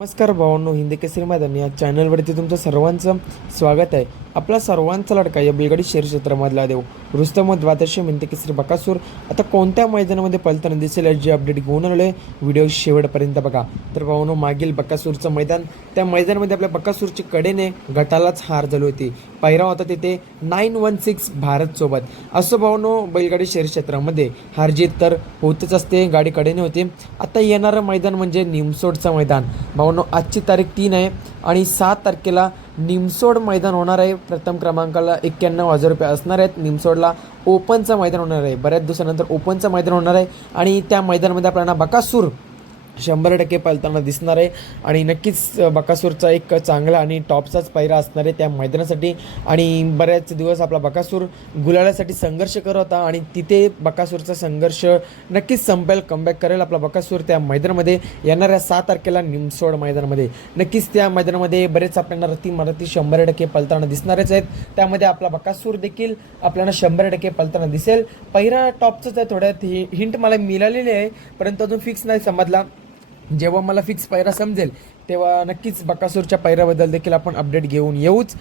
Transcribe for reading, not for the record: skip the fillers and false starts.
नमस्कार भावांनो, हिंदी केसरी मैदान या चॅनलवरती तुमचं सर्वांचं स्वागत आहे. आपला सर्वांचा लडका या बेलगाडी शहर क्षेत्रामधला देव रुस्तम द्वादशी हिंदी केसरी बकासूर आता कोणत्या मैदानामध्ये पळताना दिसेल याची अपडेट घेऊन आलो आहे. व्हिडिओ शेवटपर्यंत बघा. तर भावांनो, मागील बकासूरचं मैदान, त्या मैदानामध्ये आपल्या बकासूरची कडेने गटालाच हार झाली होती. पहिरा होता तिथे 916 भारत सोबत. असं भावांनो, बैलगाडी शहर क्षेत्रामध्ये हारजीत तर होतच असते, गाडी कडेने होते. आता येणारं मैदान म्हणजे निमसोडचं मैदान. भावांनो, आजची तारीख 3 आहे आणि 7 तारखेला निमसोड मैदान होणार आहे. प्रथम क्रमांकाला 91,000 रुपये असणार आहेत. निमसोडला ओपनचं मैदान होणार आहे. बऱ्याच दिवसानंतर ओपनचं मैदान होणार आहे आणि त्या मैदानामध्ये आपल्याला बकासूर 100% पळताना दिसणार आहे आणि नक्कीच बकासूरचा एक चांगला आणि टॉपचाच पायरा असणार आहे त्या मैदानासाठी. आणि बऱ्याच दिवस आपला बकासूर गुलालासाठी संघर्ष करत होता आणि तिथे बकासूरचा संघर्ष नक्कीच संपेल, कमबॅक करेल आपला बकासूर त्या मैदानामध्ये. येणाऱ्या 7 तारखेला निमसोड मैदानामध्ये नक्कीच त्या मैदानामध्ये बरेच आपल्याला मराठी 100% पळताना दिसणारच आहेत. त्यामध्ये आपला बकासूर देखील आपल्याला 100% पळताना दिसेल. पहिला टॉपचाच आहे. थोड्यात हिंट मला मिळालेली आहे, परंतु अजून फिक्स नाही समजला. जेव्हा मला फिक्स पायरा समजेल तेव्हा नक्कीच बकासूरच्या पायऱ्याबद्दल देखील आपण अपडेट घेऊन येऊच.